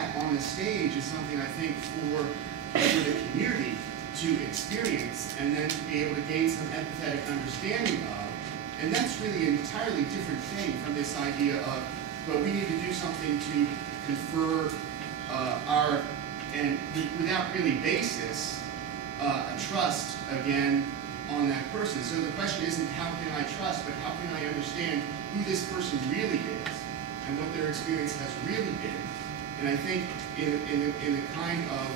on the stage is something I think for the community to experience and then to be able to gain some empathetic understanding of. And that's really an entirely different thing from this idea of, well, we need to do something to confer and without really basis, a trust, again, on that person. So the question isn't how can I trust, but how can I understand who this person really is and what their experience has really been. And I think in the kind of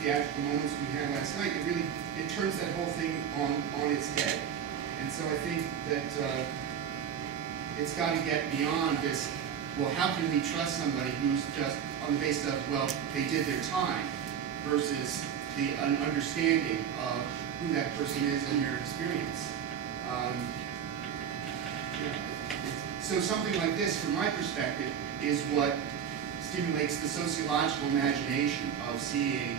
theatrical moments we had last night, it turns that whole thing on its head. And so I think that it's got to get beyond this, well, how can we trust somebody who's just on the basis of, well, they did their time, versus an understanding of who that person is and their experience. So something like this, from my perspective, is what stimulates the sociological imagination of seeing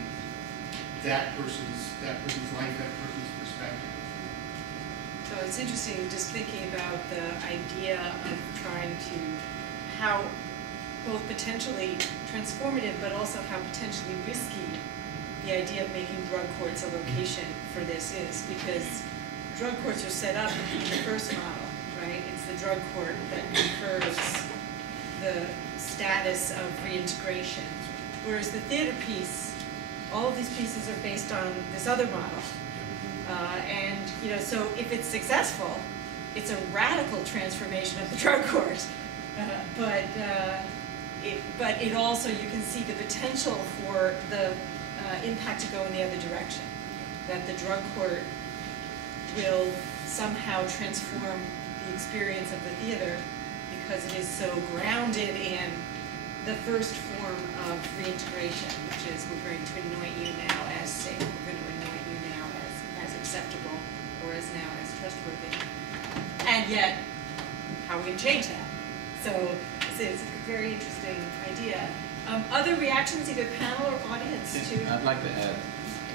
that person's life, that person's perspective. So it's interesting just thinking about the idea of trying to, how both potentially transformative but also how potentially risky the idea of making drug courts a location for this is, because drug courts are set up in the first model, right? It's the drug court that confers the status of reintegration. Whereas the theater piece, all of these pieces are based on this other model. And you know, so if it's successful, it's a radical transformation of the drug court. But it also, you can see the potential for the impact to go in the other direction. That the drug court will somehow transform the experience of the theater because it is so grounded in the first form of reintegration, which is we're going to anoint you now as safe, we're going to anoint you now as acceptable, or as now as trustworthy. And yet, how are we going to change that? So it's a very interesting idea. Other reactions, either panel or audience? I'd like to add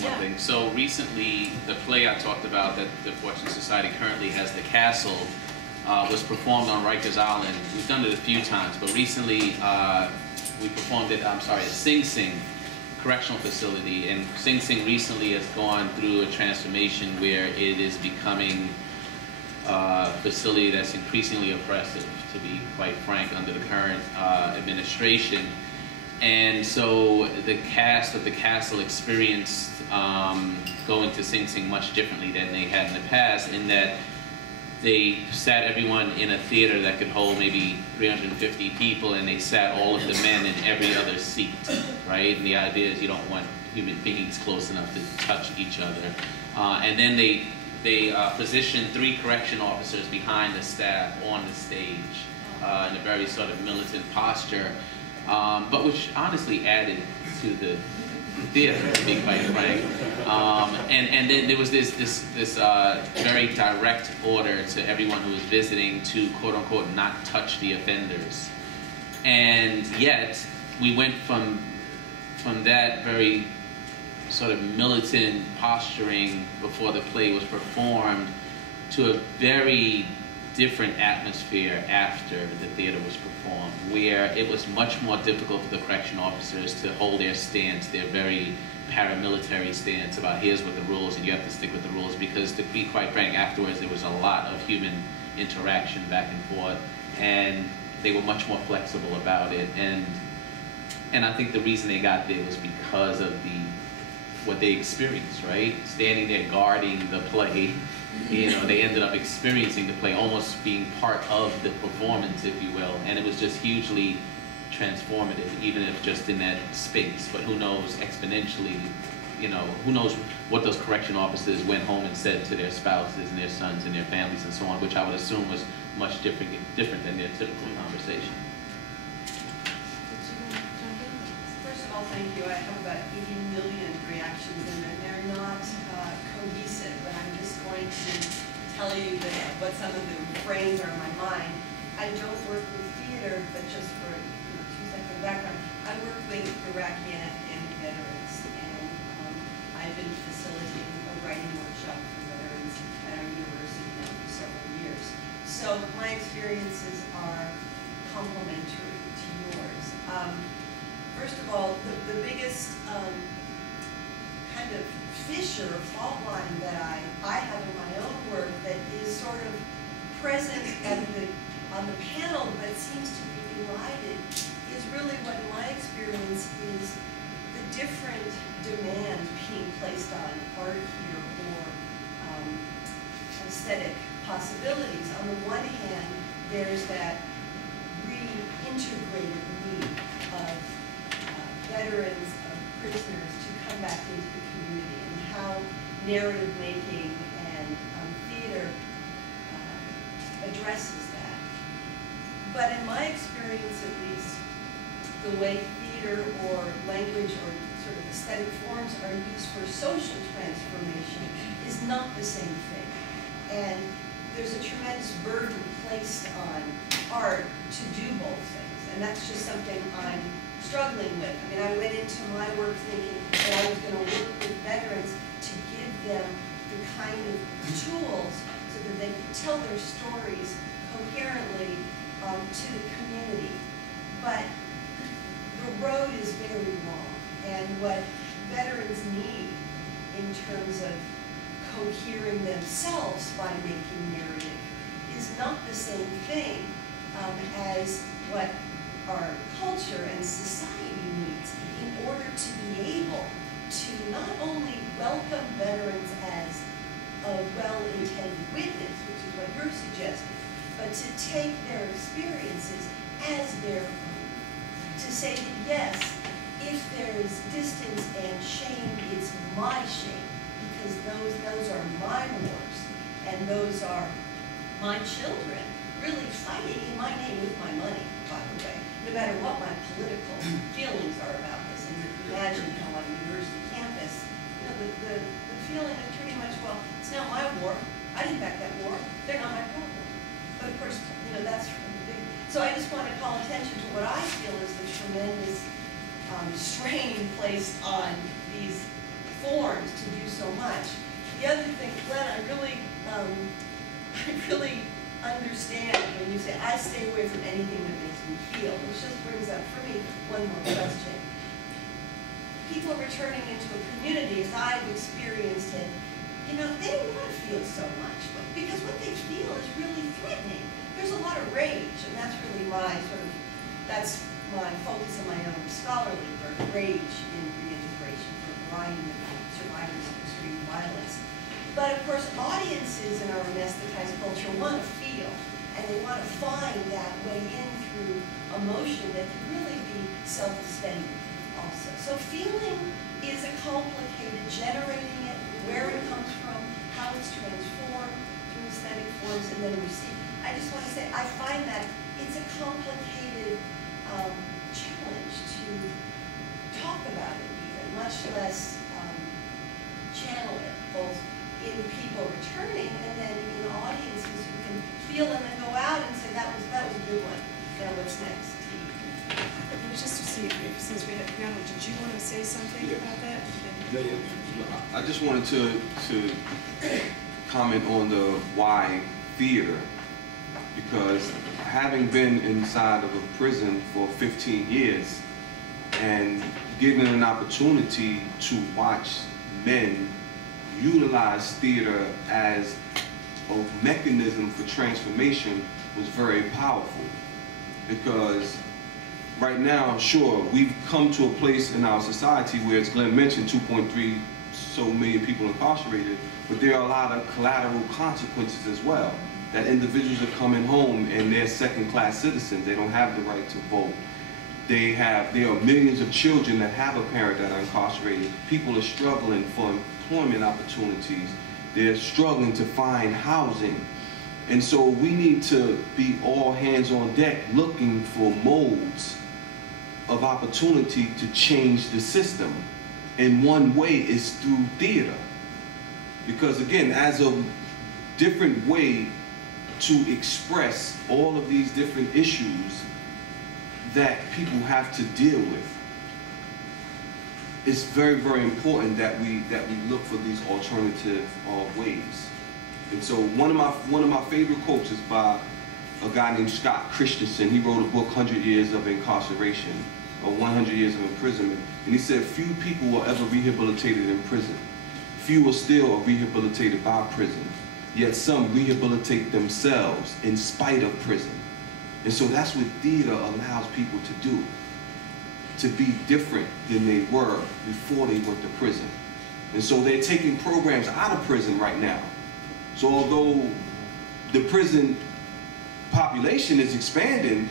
one thing. So recently, the play I talked about that the Fortune Society currently has, The Castle, was performed on Rikers Island. We've done it a few times, but recently we performed it, at Sing Sing Correctional Facility. And Sing Sing recently has gone through a transformation where it is becoming a facility that's increasingly oppressive, to be quite frank, under the current administration. And so the cast of The Castle experienced going to Sing Sing much differently than they had in the past, in that they sat everyone in a theater that could hold maybe 350 people, and they sat all of the men in every other seat, right? And the idea is you don't want human beings close enough to touch each other. And then they positioned 3 correction officers behind the staff on the stage in a very sort of militant posture, but which honestly added to the theater, to be quite frank. And then there was this very direct order to everyone who was visiting to, quote unquote, not touch the offenders. And yet, we went from that very sort of militant posturing before the play was performed to a very different atmosphere after the theater was performed, where it was much more difficult for the correction officers to hold their stance, their very paramilitary stance about here's what the rules and you have to stick with the rules, because to be quite frank, afterwards there was a lot of human interaction back and forth, and they were much more flexible about it. And I think the reason they got there was because of what they experienced, right? Standing there guarding the play, you know, they ended up experiencing the play, almost being part of the performance, if you will, and it was just hugely transformative, even if just in that space. But who knows, exponentially, you know, who knows what those correction officers went home and said to their spouses and their sons and their families and so on, which I would assume was much different than their typical conversation. First of all, thank you. I have about 80 million reactions, and they're not cohesive, but I'm just going to tell you what some of the refrains are in my mind. I don't work with theater, but just for 2 seconds background, I work with Iraqi and Afghan veterans, and I've been facilitating a writing workshop for veterans at our university now for several years. So my experiences are complementary to yours. First of of all, the biggest kind of fissure or fault line that I have in my own work that is sort of present on the panel but seems to be divided is really what in my experience is the different demand being placed on art here or aesthetic possibilities. On the one hand, there's that reintegrated need of veterans, of prisoners to come back into the community and how narrative making and theater addresses that. But in my experience at least, the way theater or language or sort of aesthetic forms are used for social transformation is not the same thing. And there's a tremendous burden placed on art to do both things. And that's just something I'm struggling with. I mean, I went into my work thinking that I was going to work with veterans to give them the kind of tools so that they could tell their stories coherently to the community. But the road is very long. And what veterans need in terms of cohering themselves by making narrative is not the same thing as what our culture and society needs in order to be able to not only welcome veterans as a well-intended witness, which is what you're suggesting, but to take their experiences as their own. To say that yes, if there is distance and shame, it's my shame, because those are my wars, and those are my children really fighting in my name with my money, by the way, no matter what my political feelings are about this. And you can imagine how on a university campus, you know, the feeling is pretty much, well, it's not my war. I didn't back that war. They're not my problem. But of course, you know, that's big. So I just want to call attention to what I feel is the tremendous strain placed on these forms to do so much. The other thing, Glenn, I really understand when you say, I stay away from anything that makes me feel, which just brings up for me one more question. People returning into a community, as I've experienced it, you know, they don't want to feel so much, because what they feel is really threatening. There's a lot of rage, and that's really my that's my focus in my own scholarly work, rage in reintegration for a variety of survivors of extreme violence. But of course, audiences in our anesthetized culture want to feel, and they want to find that way in through emotion that can really be self-sustaining also. So feeling is a complicated, generating it, where it comes from, how it's transformed through aesthetic forms, and then received. I just want to say, I find that it's a complicated challenge to talk about it even, much less channel it, both in people returning and then in audiences who can feel and then go out and say, that was a good one. Now what's next? Just to see if since we have piano, did you want to say something about that? I just wanted to comment on the why theater, because having been inside of a prison for 15 years and getting an opportunity to watch men utilize theater as a mechanism for transformation was very powerful. Because right now, sure, we've come to a place in our society where, as Glenn mentioned, 2.3 so million people incarcerated, but there are a lot of collateral consequences as well. That individuals are coming home and they're second-class citizens. They don't have the right to vote. There are millions of children that have a parent that are incarcerated. People are struggling for employment opportunities. They're struggling to find housing. And so we need to be all hands on deck looking for modes of opportunity to change the system. And one way is through theater. Because again, as a different way to express all of these different issues that people have to deal with, it's very, very important that we look for these alternative ways. And so one of my favorite quotes is by a guy named Scott Christensen. He wrote a book, 100 Years of Incarceration. or 100 years of imprisonment. And he said, few people were ever rehabilitated in prison. Few still are rehabilitated by prison. Yet some rehabilitate themselves in spite of prison. And so that's what theater allows people to do, to be different than they were before they went to prison. And so they're taking programs out of prison right now. So although the prison population is expanding,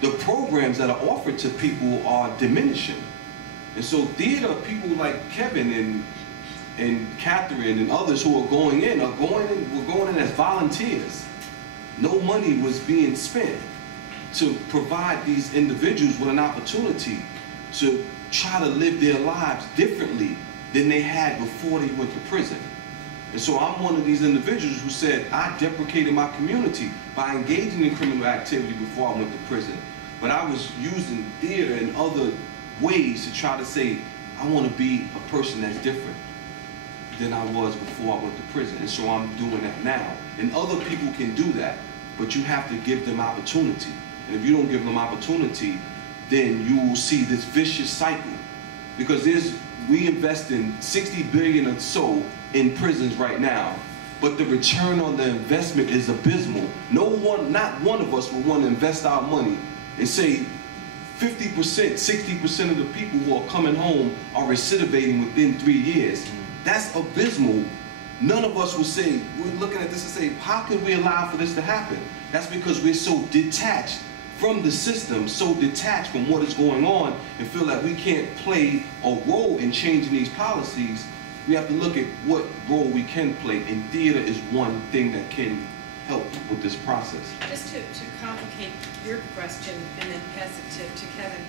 the programs that are offered to people are diminishing. And so theater, people like Kevin and Catherine and others who are going in, were going in as volunteers. No money was being spent to provide these individuals with an opportunity to try to live their lives differently than they had before they went to prison. And so I'm one of these individuals who said, I deprecated my community by engaging in criminal activity before I went to prison. But I was using theater and other ways to try to say, I want to be a person that's different than I was before I went to prison. And so I'm doing that now. And other people can do that, but you have to give them opportunity. And if you don't give them opportunity, then you will see this vicious cycle. Because we invest in $60 billion or so in prisons right now, but the return on the investment is abysmal. Not one of us will want to invest our money and say 50%, 60% of the people who are coming home are recidivating within 3 years. That's abysmal. None of us will say, we're looking at this and say, how can we allow for this to happen? That's because we're so detached from the system, so detached from what is going on, and feel like we can't play a role in changing these policies. We have to look at what role we can play, and theater is one thing that can help with this process. Just to complicate your question and then pass it to Kevin,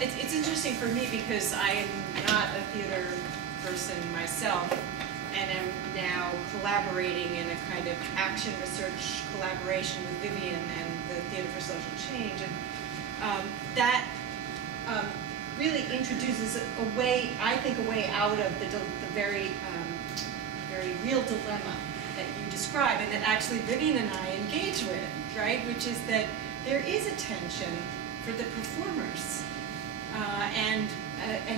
it's interesting for me because I am not a theater person myself, and am now collaborating in a kind of action research collaboration with Vivian and the Theater for Social Change, and that really introduces a way, I think, a way out of the very real dilemma that you describe, and that actually Vivian and I engage with, right? Which is that there is a tension for the performers, and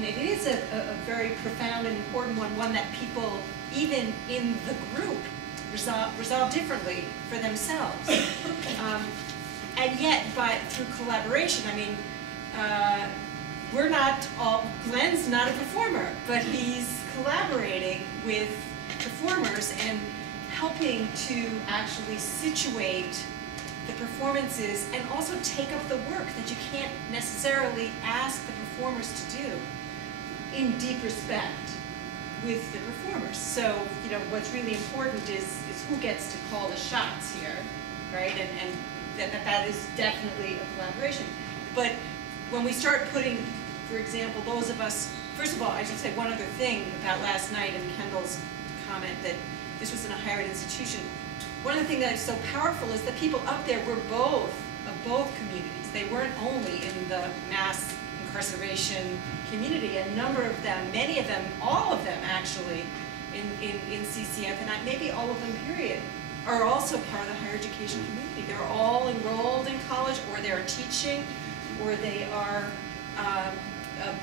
it is a very profound and important one that people, even in the group, resolve differently for themselves. And yet, through collaboration, I mean, we're not all, Glenn's not a performer, but he's collaborating with performers and helping to actually situate the performances and also take up the work that you can't necessarily ask the performers to do in deep respect with the performers. So, you know, what's really important is who gets to call the shots here, right? And that is definitely a collaboration. But when we start putting, for example, those of us, first of all, I should say one other thing about last night and Kendall's comment that this was in a higher ed institution. One of the things that is so powerful is that people up there were of both communities. They weren't only in the mass incarceration community. A number of them, many of them, all of them actually, in CCF, and maybe all of them, period, are also part of the higher education community. They're all enrolled in college, or they're teaching, or they are,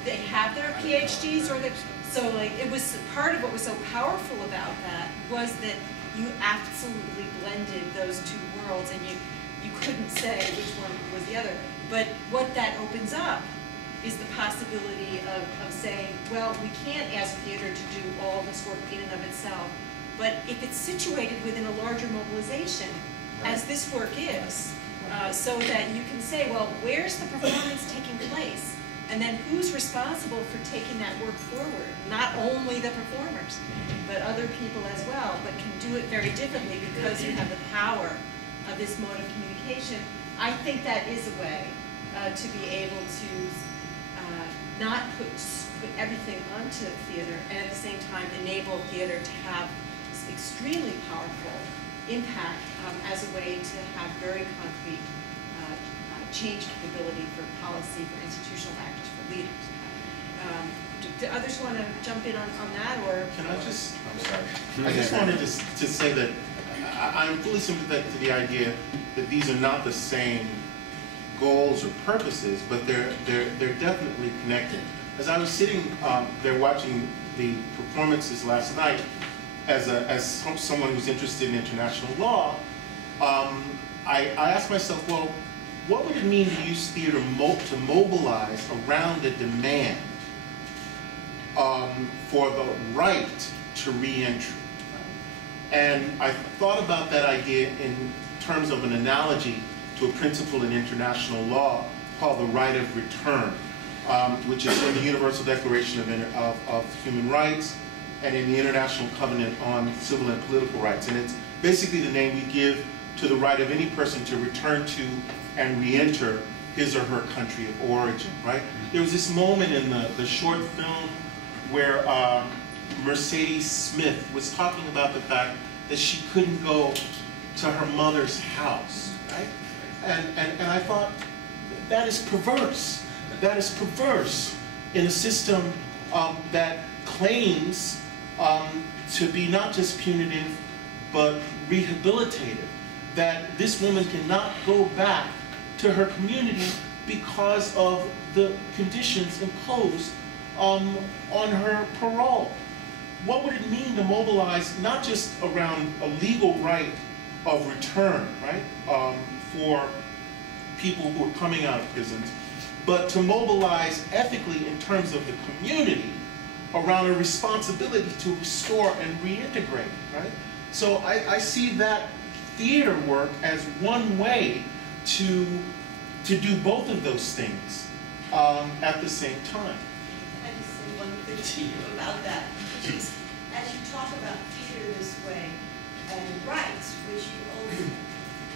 they have their PhDs, or so like, it was part of what was so powerful about that was that you absolutely blended those two worlds, and you couldn't say which one was the other. But what that opens up is the possibility of saying, well, we can't ask theater to do all this work in and of itself, but if it's situated within a larger mobilization, as this work is, so that you can say, well, where's the performance taking place? And then who's responsible for taking that work forward? Not only the performers, but other people as well, but can do it very differently because you have the power of this mode of communication. I think that is a way to be able to not put everything onto theater, and at the same time enable theater to have this extremely powerful impact as a way to have very concrete change capability for policy, for institutional actors, for leaders. Do others want to jump in on that, or? Can I just, I'm sorry. I just wanted to say that I'm fully sympathetic to the idea that these are not the same goals or purposes, but they're definitely connected. As I was sitting there watching the performances last night, as someone who's interested in international law, I asked myself, well, what would it mean to use theater to mobilize around a demand for the right to reentry? And I thought about that idea in terms of an analogy to a principle in international law called the right of return, which is in the Universal Declaration of Human Rights and in the International Covenant on Civil and Political Rights. And it's basically the name we give to the right of any person to return to and re-enter his or her country of origin, right? There was this moment in the short film where Mercedes Smith was talking about the fact that she couldn't go to her mother's house, right? And I thought, that is perverse. That is perverse in a system that claims to be not just punitive, but rehabilitative. That this woman cannot go back to her community because of the conditions imposed on her parole. What would it mean to mobilize not just around a legal right of return, right, for people who are coming out of prisons, but to mobilize ethically in terms of the community around a responsibility to restore and reintegrate, right? So I see that theater work as one way to do both of those things at the same time. Can I just say one thing to you about that? Which is, as you talk about theater this way and rights, which you own,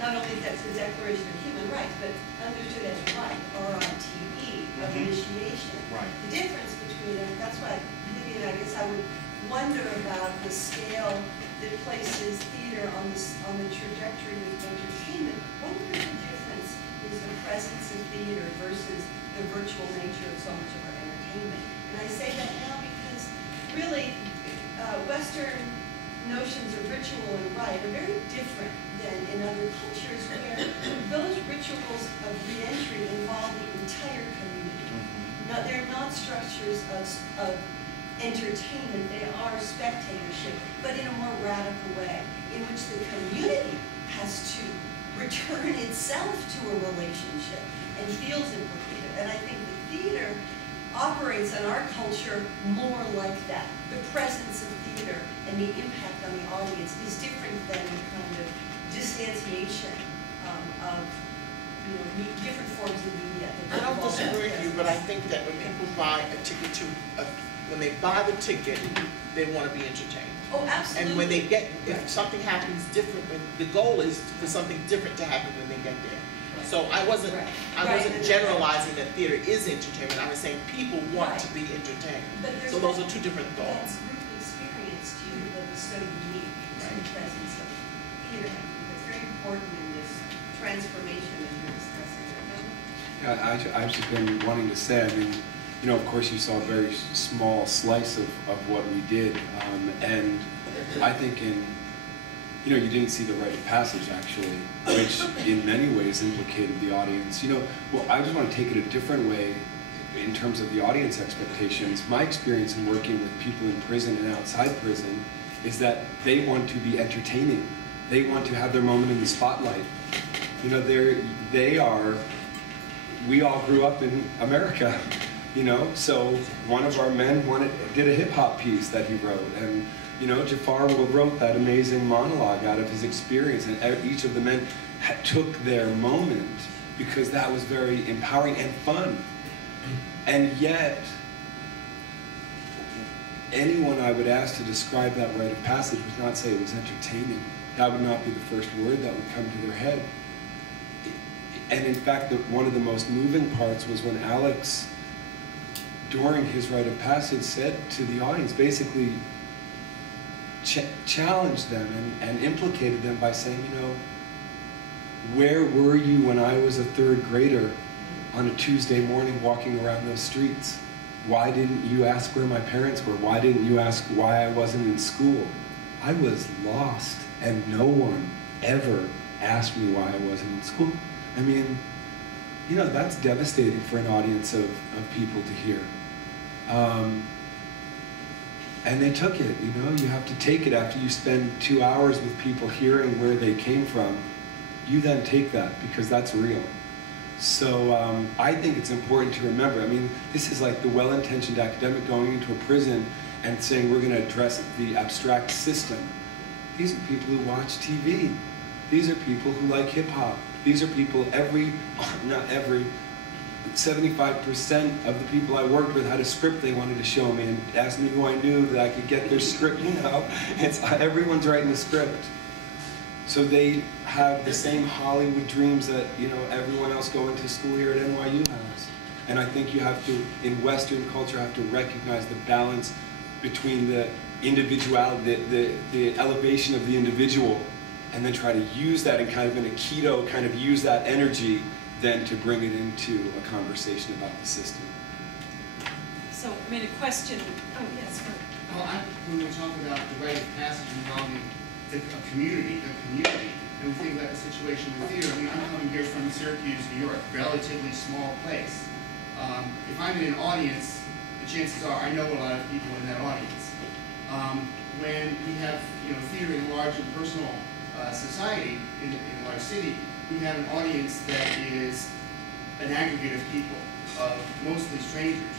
not only that's the Declaration of Human Rights, but understood as right, R-I-T-E, of initiation. Right. The difference between them, that's why, Vivian, I guess I would wonder about the scale that places theater on the trajectory of entertainment. One critical difference is the presence of theater versus the virtual nature of so much of our entertainment. And I say that now because really Western notions of ritual and rite are very different than in other cultures where those rituals of reentry involve the entire community. No, they're not structures of entertainment, they are spectatorship, but in a more radical way, in which the community has to return itself to a relationship and feels implicated. And I think the theater operates in our culture more like that. The presence of theater and the impact on the audience is different than the kind of distanciation of different forms of media. I don't disagree with you, but I think that when people buy a ticket when they buy the ticket, they want to be entertained. Oh, absolutely. And when they get, if something happens different, the goal is for something different to happen when they get there. Right. So I wasn't generalizing that theater is entertainment. I was saying people want to be entertained. So those are two different thoughts. That group experience too that is so unique in the presence of theater. It's very important in this transformation that you're discussing. Yeah, I've just been wanting to say, I mean, you know, of course you saw a very small slice of what we did, and I think you didn't see the rite of passage actually, which in many ways implicated the audience. You know, well, I just want to take it a different way in terms of the audience expectations. My experience in working with people in prison and outside prison is that they want to be entertaining. They want to have their moment in the spotlight. You know, we all grew up in America. You know, so one of our men did a hip-hop piece that he wrote, and you know, Jafar wrote that amazing monologue out of his experience, and each of the men took their moment because that was very empowering and fun. And yet, anyone I would ask to describe that rite of passage would not say it was entertaining. That would not be the first word that would come to their head. And in fact, one of the most moving parts was when Alex, during his rite of passage, said to the audience, basically challenged them and implicated them by saying, you know, where were you when I was a third grader on a Tuesday morning walking around those streets? Why didn't you ask where my parents were? Why didn't you ask why I wasn't in school? I was lost, and no one ever asked me why I wasn't in school. I mean, you know, that's devastating for an audience of people to hear. And they took it, you know, you have to take it after you spend 2 hours with people hearing where they came from. You then take that because that's real. So I think it's important to remember, I mean, this is like the well-intentioned academic going into a prison and saying we're going to address the abstract system. These are people who watch TV. These are people who like hip hop. These are people, not every, 75% of the people I worked with had a script they wanted to show me and asked me who I knew that I could get their script, you know. Everyone's writing a script. So they have the same Hollywood dreams that, you know, everyone else going to school here at NYU has. And I think you have to, in Western culture, have to recognize the balance between the individuality, the elevation of the individual, and then try to use that and kind of in a keto, kind of use that energy then to bring it into a conversation about the system. So, I mean, a question, oh yes, go. Well, when we talk about the rite of passage involving a community, and we think about the situation with theater, I mean, I'm coming here from Syracuse, New York, relatively small place. If I'm in an audience, the chances are I know a lot of people in that audience. When we have, you know, theater in a large and personal society in a large city, we have an audience that is an aggregate of people, of mostly strangers.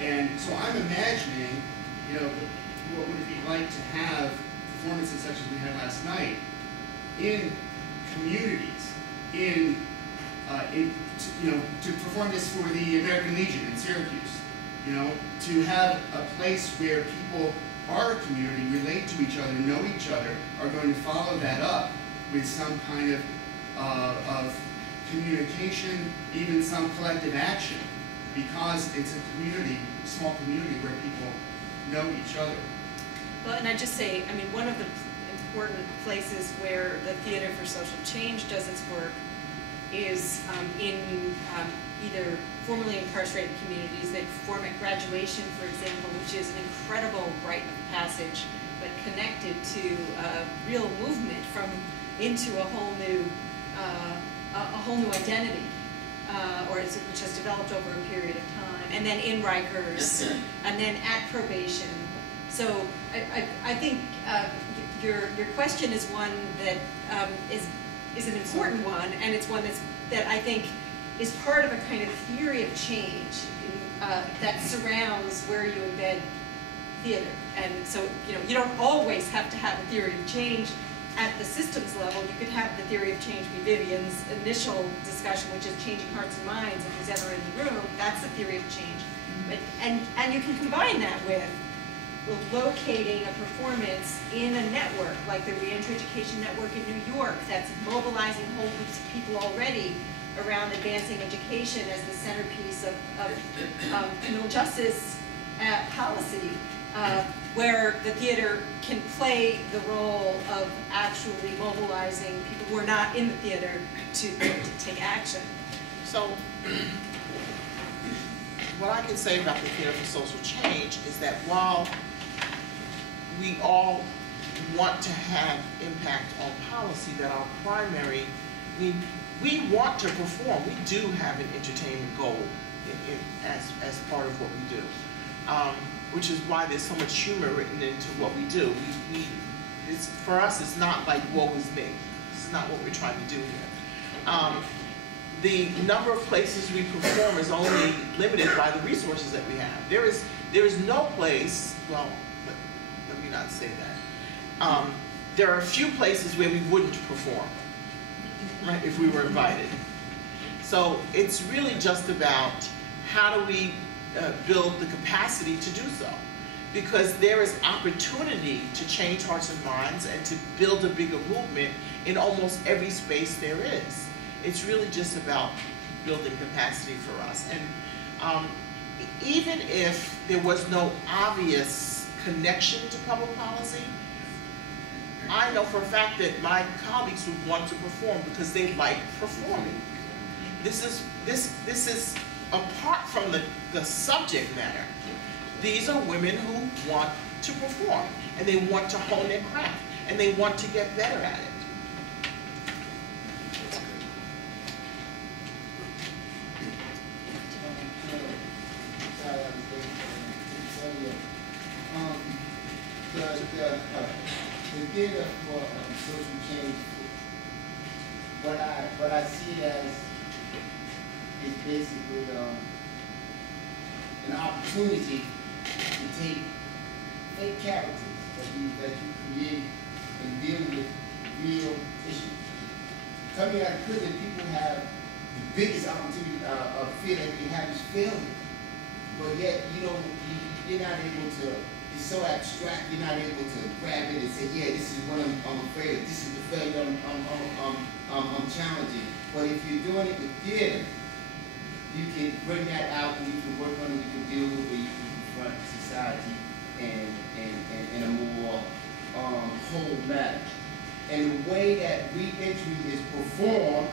And so I'm imagining, you know, what would it be like to have performances such as we had last night in communities, you know, to perform this for the American Legion in Syracuse, you know, to have a place where people are a community, relate to each other, know each other, are going to follow that up with some kind of communication, even some collective action, because it's a community, small community where people know each other. Well, and I just say, I mean, one of the important places where the Theater for Social Change does its work is in either formerly incarcerated communities. They perform at graduation, for example, which is an incredible rite of passage, but connected to a real movement into a whole new identity, which has developed over a period of time. And then in Rikers, and then at probation. So I think your question is one that is an important one, and it's one that I think is part of a kind of theory of change that surrounds where you embed theater. And so, you know, you don't always have to have a theory of change at the systems level. You could have the theory of change be Vivian's initial discussion, which is changing hearts and minds, if who's ever in the room. That's the theory of change. But, and you can combine that with locating a performance in a network, like the Reentry Education Network in New York, that's mobilizing whole groups of people already around advancing education as the centerpiece of criminal justice policy, where the theater can play the role of actually mobilizing people who are not in the theater to take action. So, what I can say about the Theater for Social Change is that while we all want to have impact on policy, that our primary, we want to perform. We do have an entertainment goal as part of what we do, which is why there's so much humor written into what we do. For us, it's not like, woe is me. This is not what we're trying to do here. The number of places we perform is only limited by the resources that we have. There is no place, well, let me not say that. There are a few places where we wouldn't perform, right, if we were invited. So it's really just about how do we build the capacity to do so. Because there is opportunity to change hearts and minds and to build a bigger movement in almost every space there is. It's really just about building capacity for us. And even if there was no obvious connection to public policy, I know for a fact that my colleagues would want to perform because they like performing. This is apart from the subject matter. These are women who want to perform, and they want to hone their craft, and they want to get better at it. the theater for social change, what I see it as is basically an opportunity to take fake characters that you create and deal with real issues. Coming out of prison, people have the biggest opportunity of fear that they have is failure. But yet you're not able to, it's so abstract, you're not able to grab it and say, yeah, this is what I'm afraid of, this is the failure I'm challenging. But if you're doing it with theater, you can bring that out and you can work on it, you can deal with it, you can confront society in a more whole manner. And the way that reentry is performed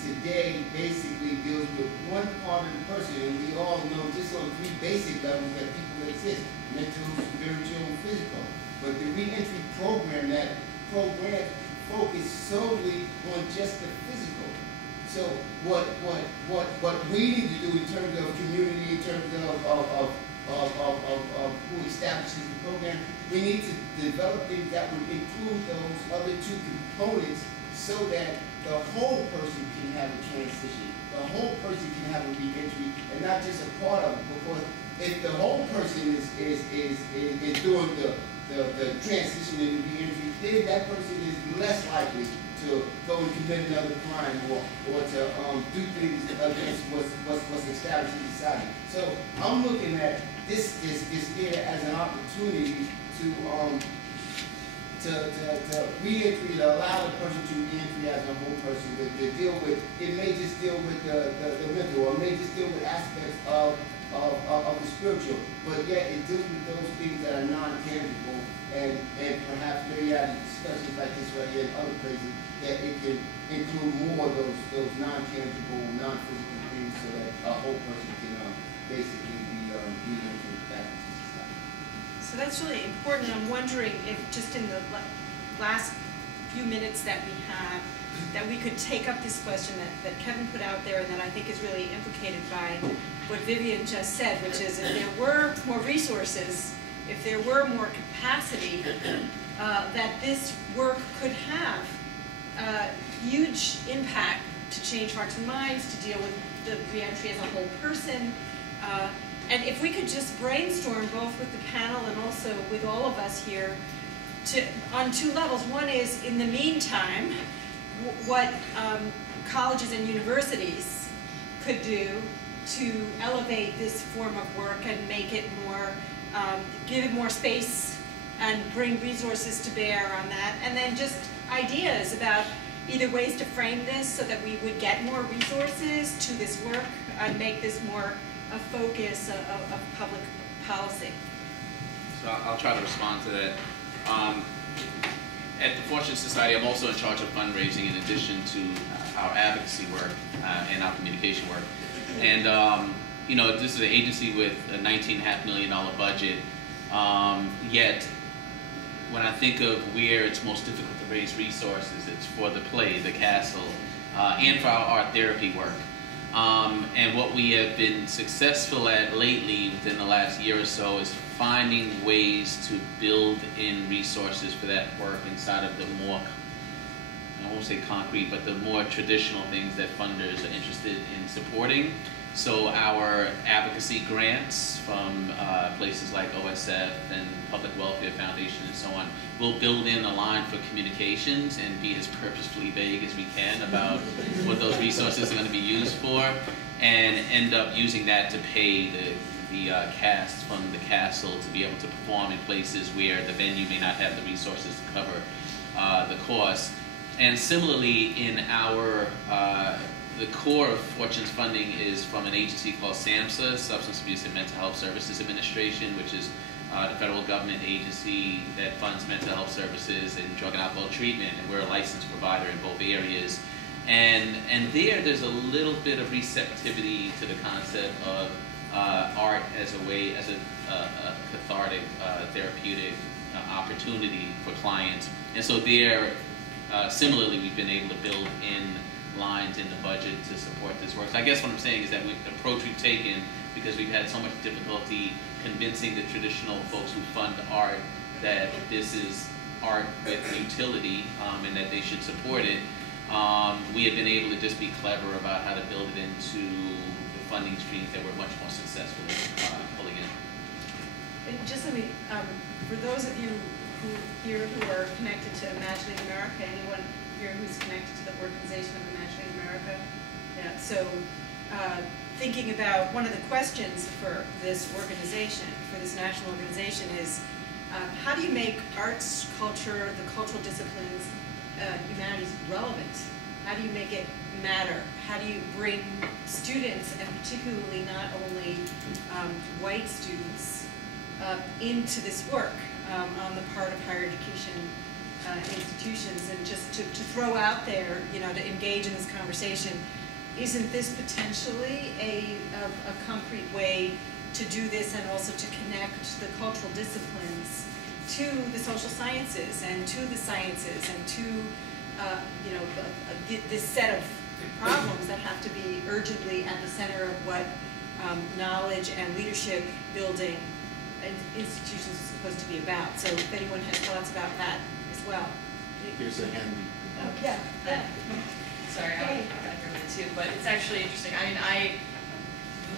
today basically deals with one part of the person, and we all know just on 3 basic levels that people exist: mental, spiritual, and physical. But the reentry program, that program focus solely on just the physical. So what we need to do in terms of community, in terms of who establishes the program, we need to develop things that would include those other 2 components so that the whole person can have a transition, the whole person can have a reentry, and not just a part of it. Because if the whole person is doing the transition and the reentry, then that person is less likely to go and commit another crime or to do things against what's established in society. So I'm looking at this theater as an opportunity to reentry, to allow the person to reentry as a whole person, to deal with, it may just deal with the mental, or it may just deal with aspects of the spiritual, but yet it deals with those things that are non-tangible, and perhaps maybe out of discussions like this right here and other places, that it can include more of those non-tangible, non-physical things so that a whole person can basically be reentry back into society. So that's really important. I'm wondering if just in the last few minutes that we have, that we could take up this question that Kevin put out there and that I think is really implicated by what Vivian just said, which is if there were more resources, if there were more capacity, that this work could have huge impact to change hearts and minds, to deal with the reentry as a whole person. And if we could just brainstorm both with the panel and also with all of us here on 2 levels. One is, in the meantime, what colleges and universities could do to elevate this form of work and make it more, give it more space and bring resources to bear on that. And then just ideas about either ways to frame this so that we would get more resources to this work and make this more a focus of public policy. So I'll try to respond to that. At the Fortune Society, I'm also in charge of fundraising in addition to our advocacy work and our communication work. And this is an agency with a $19.5 million budget. Yet, when I think of where it's most difficult to raise resources, it's for the play, the castle, and for our art therapy work. And what we have been successful at lately within the last year or so is finding ways to build in resources for that work inside of the more, I won't say concrete, but the more traditional things that funders are interested in supporting. So our advocacy grants from places like OSF and Public Welfare Foundation and so on will build in a line for communications and be as purposefully vague as we can about what those resources are going to be used for, and end up using that to pay the cast from the castle to be able to perform in places where the venue may not have the resources to cover the cost. And similarly, in our the core of Fortune's funding is from an agency called SAMHSA, Substance Abuse and Mental Health Services Administration, which is the federal government agency that funds mental health services and drug and alcohol treatment, and we're a licensed provider in both areas. And there's a little bit of receptivity to the concept of art as a way, as a cathartic, therapeutic opportunity for clients. And so there, similarly, we've been able to build in lines in the budget to support this work. So I guess what I'm saying is that the approach we've taken, because we've had so much difficulty convincing the traditional folks who fund art that this is art with utility, and that they should support it, we have been able to just be clever about how to build it into the funding streams that we're much more successful in pulling in. And just let me, for those of you who are connected to Imagining America, anyone here who's connected to the organization of Imagining America? Yeah, so thinking about one of the questions for this organization, for this national organization is, how do you make arts, culture, the cultural disciplines, humanities relevant? How do you make it matter? How do you bring students, and particularly not only white students, into this work on the part of higher education institutions? And just to throw out there, you know, to engage in this conversation, isn't this potentially a concrete way to do this, and also to connect the cultural disciplines to the social sciences and to the sciences and to you know, this set of problems that have to be urgently at the center of what knowledge and leadership building institutions are supposed to be about? So if anyone has thoughts about that as well. Here's a hand. Oh, yeah. Sorry, I'm back here with it too, but it's actually interesting. I mean,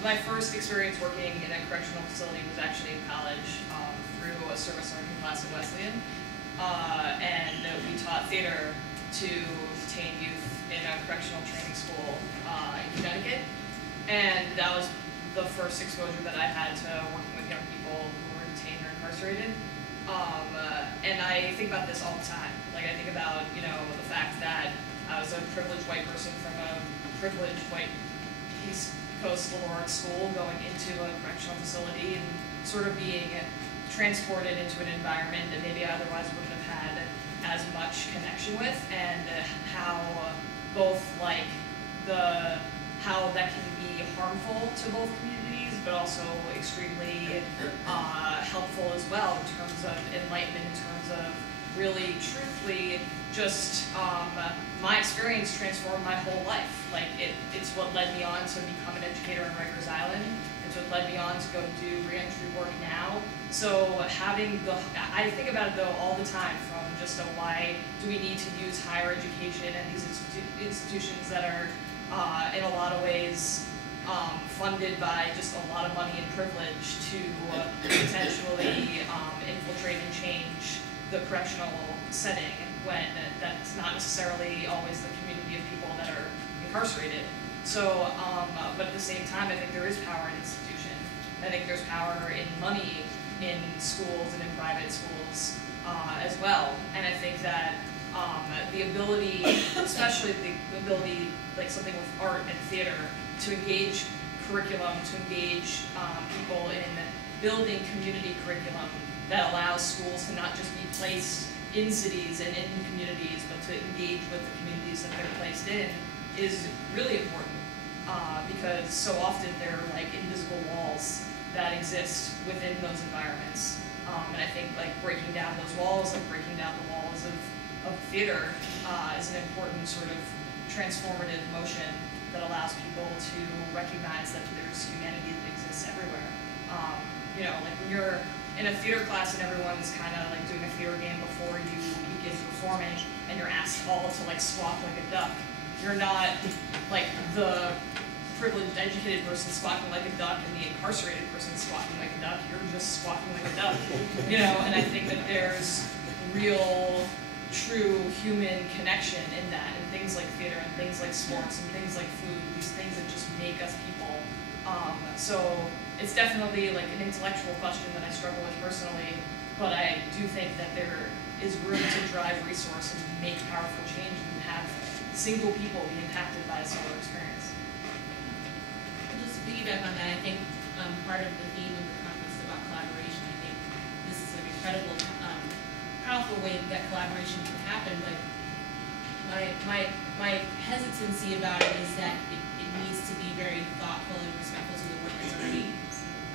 my first experience working in a correctional facility was actually in college through a service learning class at Wesleyan, and we taught theater to detain youth in a correctional training school in Connecticut, and that was the first exposure that I had to working with young people who were detained or incarcerated. And I think about this all the time. Like, I think about, you know, the fact that I was a privileged white person from a privileged white East Coast liberal arts school going into a correctional facility and sort of being transported into an environment that maybe I otherwise wouldn't have had as much connection with, and how both like how that can be harmful to both communities, but also extremely helpful as well in terms of enlightenment, in terms of really truthfully just my experience transformed my whole life. Like it's what led me on to become an educator on Rikers Island. It's what led me on to go do reentry work now. So I think about it though all the time, from just why do we need to use higher education and these institutions that are in a lot of ways funded by just a lot of money and privilege to potentially infiltrate and change the correctional setting, when that's not necessarily always the community of people that are incarcerated. So, but at the same time, I think there is power in institution. I think there's power in money in schools and in private schools as well. And I think that the ability, especially the ability, like something with art and theater, to engage curriculum, to engage people in building community curriculum that allows schools to not just be placed in cities and in communities, but to engage with the communities that they're placed in, is really important, because so often there are like invisible walls that exist within those environments. And I think like breaking down those walls, like breaking down the walls of theater is an important sort of transformative motion that allows people to recognize that there's humanity that exists everywhere. You know, like when you're in a theater class and everyone's kind of like doing a theater game before you begin performing, and you're asked all to like squawk like a duck, you're not like the privileged, educated person squawking like a duck and the incarcerated person squawking like a duck. You're just squawking like a duck, you know. And I think that there's real, true human connection in that, and things like theater and things like sports and things like food, these things that just make us people. So it's definitely like an intellectual question that I struggle with personally, but I do think that there is room to drive resource and make powerful change and have single people be impacted by a similar experience. Just to piggyback on that, I think part of the theme of the conference is about collaboration. I think this is an incredible, powerful way that collaboration can happen, but my hesitancy about it is that it needs to be very thoughtful and respectful to the work that's already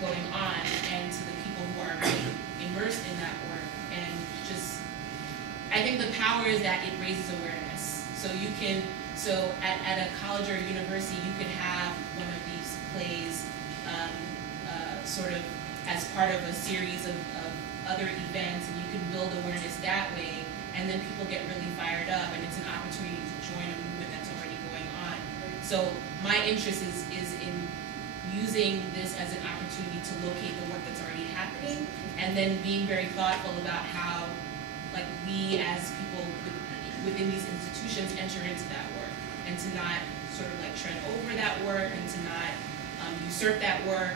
going on and to the people who are already immersed in that work. And just, I think the power is that it raises awareness. So you can, at a college or a university, you could have one of these plays sort of as part of a series of other events, and you can build awareness that way, and then people get really fired up, and it's an opportunity to join a movement that's already going on. So my interest is in using this as an opportunity to locate the work that's already happening, and then being very thoughtful about how, like, we as people within these institutions enter into that work, and to not sort of like tread over that work, and to not usurp that work,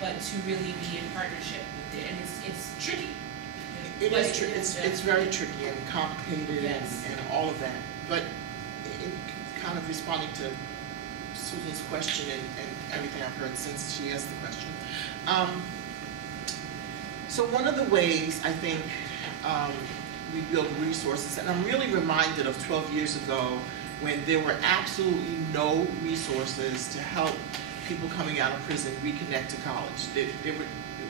but to really be in partnership with it. And it's tricky. It is tricky. It's very tricky and complicated, yes, and all of that. But in kind of responding to Susan's question and everything I've heard since she asked the question. So one of the ways I think we build resources, and I'm really reminded of 12 years ago when there were absolutely no resources to help people coming out of prison reconnect to college. It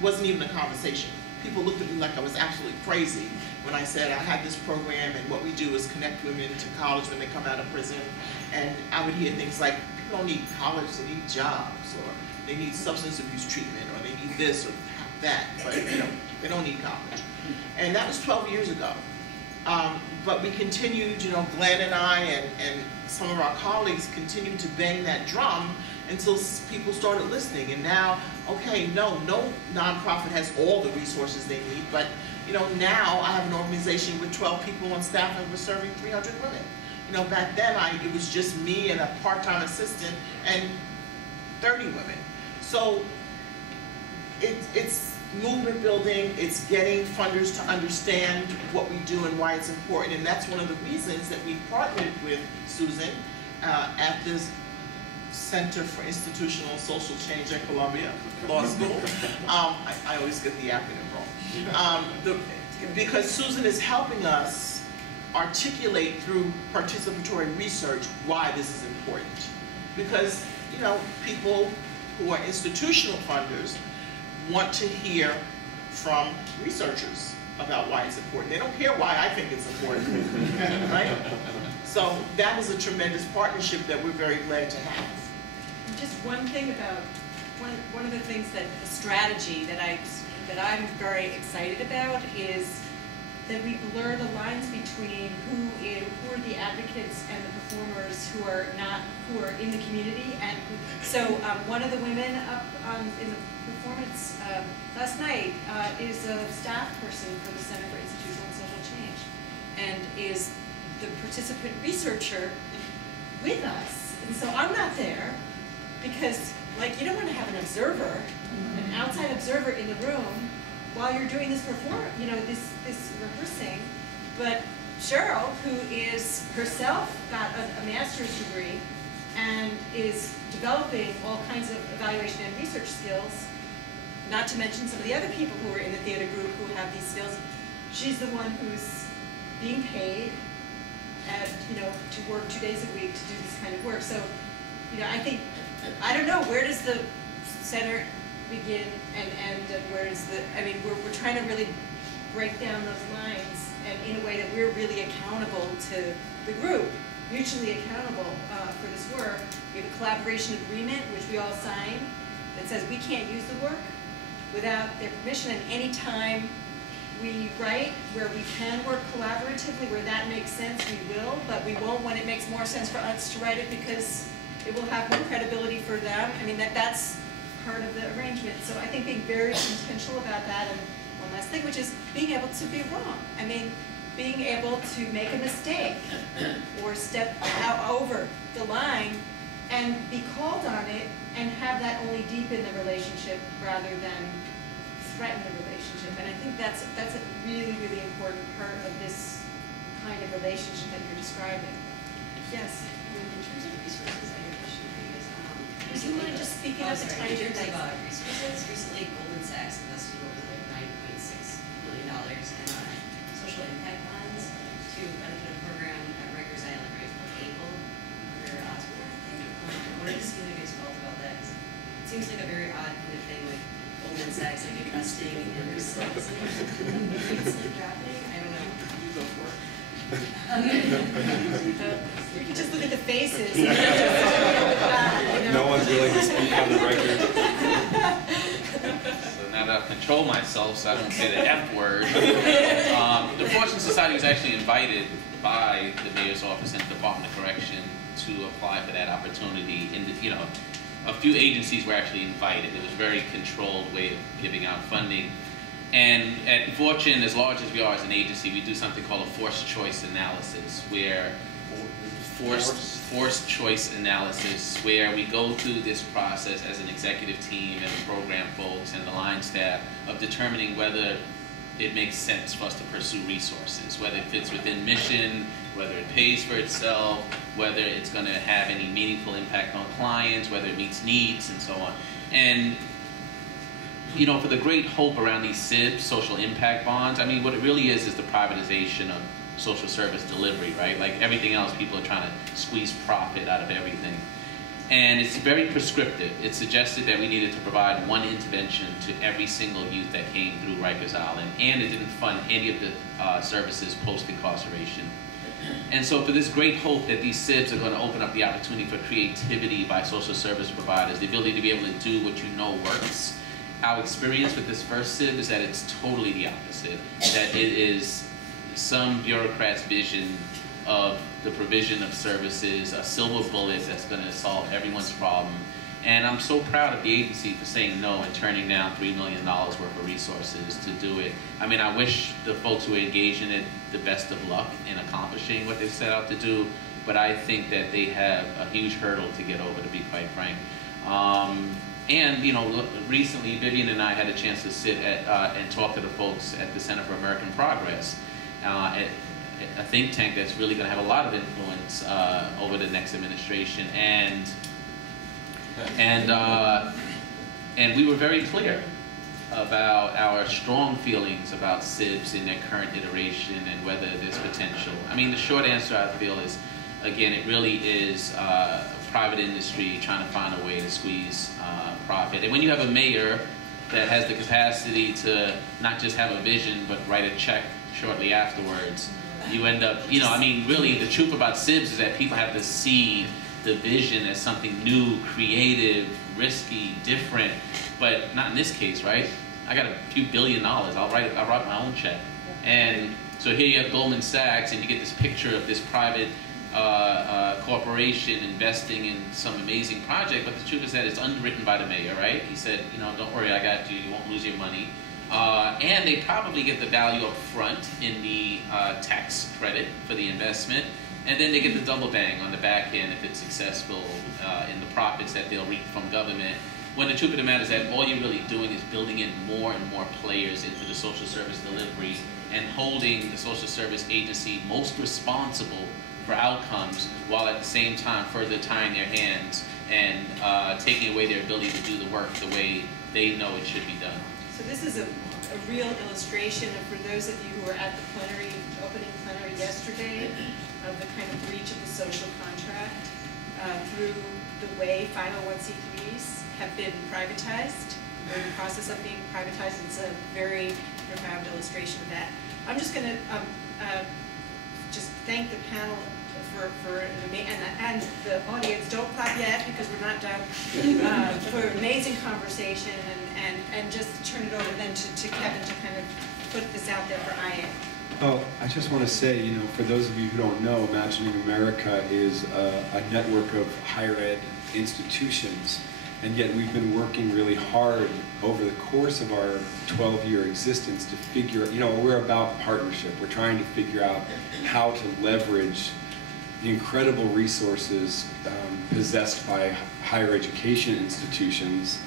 wasn't even a conversation. People looked at me like I was absolutely crazy when I said I had this program and what we do is connect women to college when they come out of prison. And I would hear things like, people don't need college, they need jobs, or they need substance abuse treatment, or they need this or that, but they don't need college. And that was 12 years ago. But we continued, Glenn and I and some of our colleagues continued to bang that drum until people started listening. And now, okay, no nonprofit has all the resources they need, but now I have an organization with 12 people on staff and we're serving 300 women. Back then it was just me and a part-time assistant and 30 women. So it's movement building, it's getting funders to understand what we do and why it's important, and that's one of the reasons that we partnered with Susan at this Center for Institutional Social Change at Columbia Law School. I always get the acronym wrong. Because Susan is helping us articulate through participatory research why this is important. Because, people who are institutional funders want to hear from researchers about why it's important. They don't care why I think it's important, right? So that is a tremendous partnership that we're very glad to have. And just one thing about, one of the things that, the strategy that I'm very excited about is that we blur the lines between who are the advocates and the performers who are in the community. And so one of the women up in the performance last night is a staff person for the Center for Institutional and Social Change, and is the participant researcher with us. And so I'm not there because, like, you don't want to have an observer, an outside observer in the room while you're doing this this rehearsing. But Cheryl, who is herself got a master's degree and is developing all kinds of evaluation and research skills, not to mention some of the other people who are in the theater group who have these skills, she's the one who's being paid to work 2 days a week to do this kind of work. So, I think, I don't know, where does the center begin and end, and where does we're trying to really break down those lines, and in a way that we're really accountable to the group, mutually accountable for this work. We have a collaboration agreement, which we all sign, that says we can't use the work without their permission, and any time we write where we can work collaboratively, where that makes sense, we will, but we won't when it makes more sense for us to write it because it will have more credibility for them. That's part of the arrangement. So I think being very intentional about that. And one last thing, which is being able to be wrong. Being able to make a mistake or step out over the line and be called on it, and have that only deepen the relationship rather than threaten the relationship. And I think that's a really, really important part of this kind of relationship that you're describing. Yes? In terms of resources, I have a question for you guys. Would you mind just speaking up a tiny bit? In terms of resources, recently Goldman Sachs invested over $9.6 million in social impact bonds to benefit a program at Rikers Island, right, called ABLE, under Osborne, I think. I wanted to see what you guys felt about that, because it seems like a very odd kind of thing, like Goldman Sachs, like investing in themselves. It's like happening, I don't know. You go for it. We can just look at the faces. No one's willing to speak on the record. So now that I've controlled myself so I don't say the F word. The Fortune Society was actually invited by the Mayor's Office and Department of Correction to apply for that opportunity. And, you know, a few agencies were actually invited. It was a very controlled way of giving out funding. And at Fortune, as large as we are as an agency, we do something called a forced choice analysis, where forced choice analysis, where we go through this process as an executive team and the program folks and the line staff of determining whether it makes sense for us to pursue resources, whether it fits within mission, whether it pays for itself, whether it's going to have any meaningful impact on clients, whether it meets needs, and so on. And you know, for the great hope around these SIBs, social impact bonds, I mean, what it really is the privatization of social service delivery, right? Like everything else, people are trying to squeeze profit out of everything. And it's very prescriptive. It suggested that we needed to provide one intervention to every single youth that came through Rikers Island, and it didn't fund any of the services post-incarceration. And so for this great hope that these SIBs are going to open up the opportunity for creativity by social service providers, the ability to be able to do what you know works, our experience with this first SIB is that it's totally the opposite, that it is some bureaucrat's vision of the provision of services, a silver bullet that's going to solve everyone's problem. And I'm so proud of the agency for saying no and turning down $3 million worth of resources to do it. I mean, I wish the folks who are engaged in it the best of luck in accomplishing what they've set out to do, but I think that they have a huge hurdle to get over, to be quite frank. And, you know, recently Vivian and I had a chance to sit at, and talk to the folks at the Center for American Progress, at a think tank that's really going to have a lot of influence over the next administration. And we were very clear about our strong feelings about SIBs in their current iteration and whether there's potential. I mean, the short answer, I feel, is, again, it really is private industry trying to find a way to squeeze profit. And when you have a mayor that has the capacity to not just have a vision, but write a check shortly afterwards, you end up, you know, I mean, really, the truth about SIBs is that people have to see the vision as something new, creative, risky, different, but not in this case, right? I got a few $1 billion, I'll write my own check. And so here you have Goldman Sachs, and you get this picture of this private corporation investing in some amazing project, but the truth is that it's underwritten by the mayor, right? He said, you know, don't worry, I got you, you won't lose your money. And they probably get the value up front in the tax credit for the investment, and then they get the double bang on the back end if it's successful in the profits that they'll reap from government. When the truth of the matter is that all you're really doing is building in more and more players into the social service delivery and holding the social service agency most responsible for outcomes, while at the same time further tying their hands and taking away their ability to do the work the way they know it should be done. So this is a real illustration of, for those of you who were at the plenary, opening plenary yesterday, of the kind of breach of the social contract through the way 501c3s have been privatized, or in the process of being privatized. It's a very profound illustration of that. I'm just going to just thank the panel and the audience. Don't clap yet because we're not done. For an amazing conversation, and just turn it over then to Kevin to kind of put this out there for IAM. Well, I just want to say, you know, for those of you who don't know, Imagining America is a network of higher ed institutions, and yet we've been working really hard over the course of our 12-year existence to figure, you know, we're about partnership. We're trying to figure out how to leverage the incredible resources possessed by higher education institutions,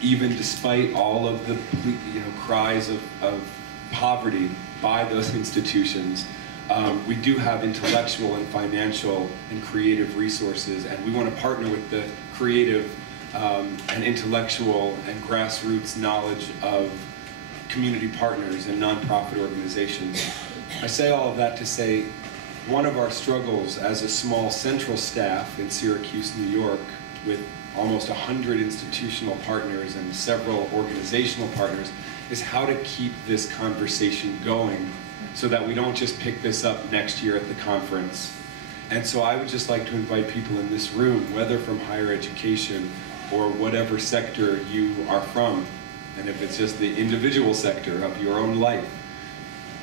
even despite all of the, you know, cries of poverty by those institutions. We do have intellectual and financial and creative resources, and we want to partner with the creative and intellectual and grassroots knowledge of community partners and nonprofit organizations. I say all of that to say one of our struggles as a small central staff in Syracuse, New York, with almost 100 institutional partners and several organizational partners, is how to keep this conversation going so that we don't just pick this up next year at the conference. And so I would just like to invite people in this room, whether from higher education or whatever sector you are from, and if it's just the individual sector of your own life,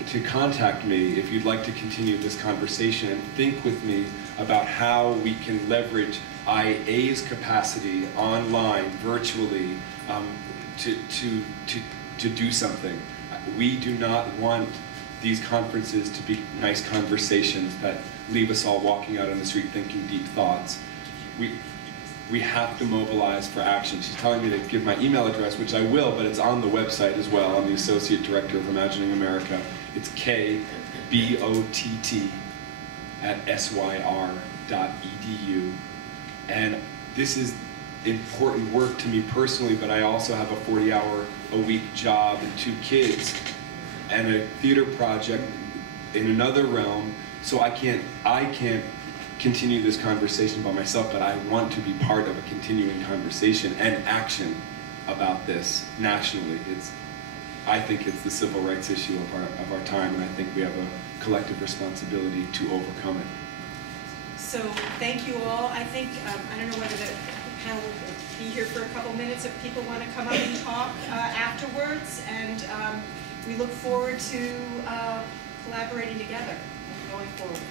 to contact me if you'd like to continue this conversation and think with me about how we can leverage IA's capacity online, virtually, to do something. We do not want these conferences to be nice conversations that leave us all walking out on the street thinking deep thoughts. We have to mobilize for action. She's telling me to give my email address, which I will, but it's on the website as well. I'm the Associate Director of Imagining America. It's kbott@syr.edu. And this is important work to me personally, but I also have a 40-hour-a-week job and 2 kids and a theater project in another realm, so I can't continue this conversation by myself, but I want to be part of a continuing conversation and action about this nationally. I think it's the civil rights issue of our time, and I think we have a collective responsibility to overcome it. So thank you all. I think, I don't know whether the panel will be here for a couple minutes if people want to come up and talk afterwards, and we look forward to collaborating together going forward.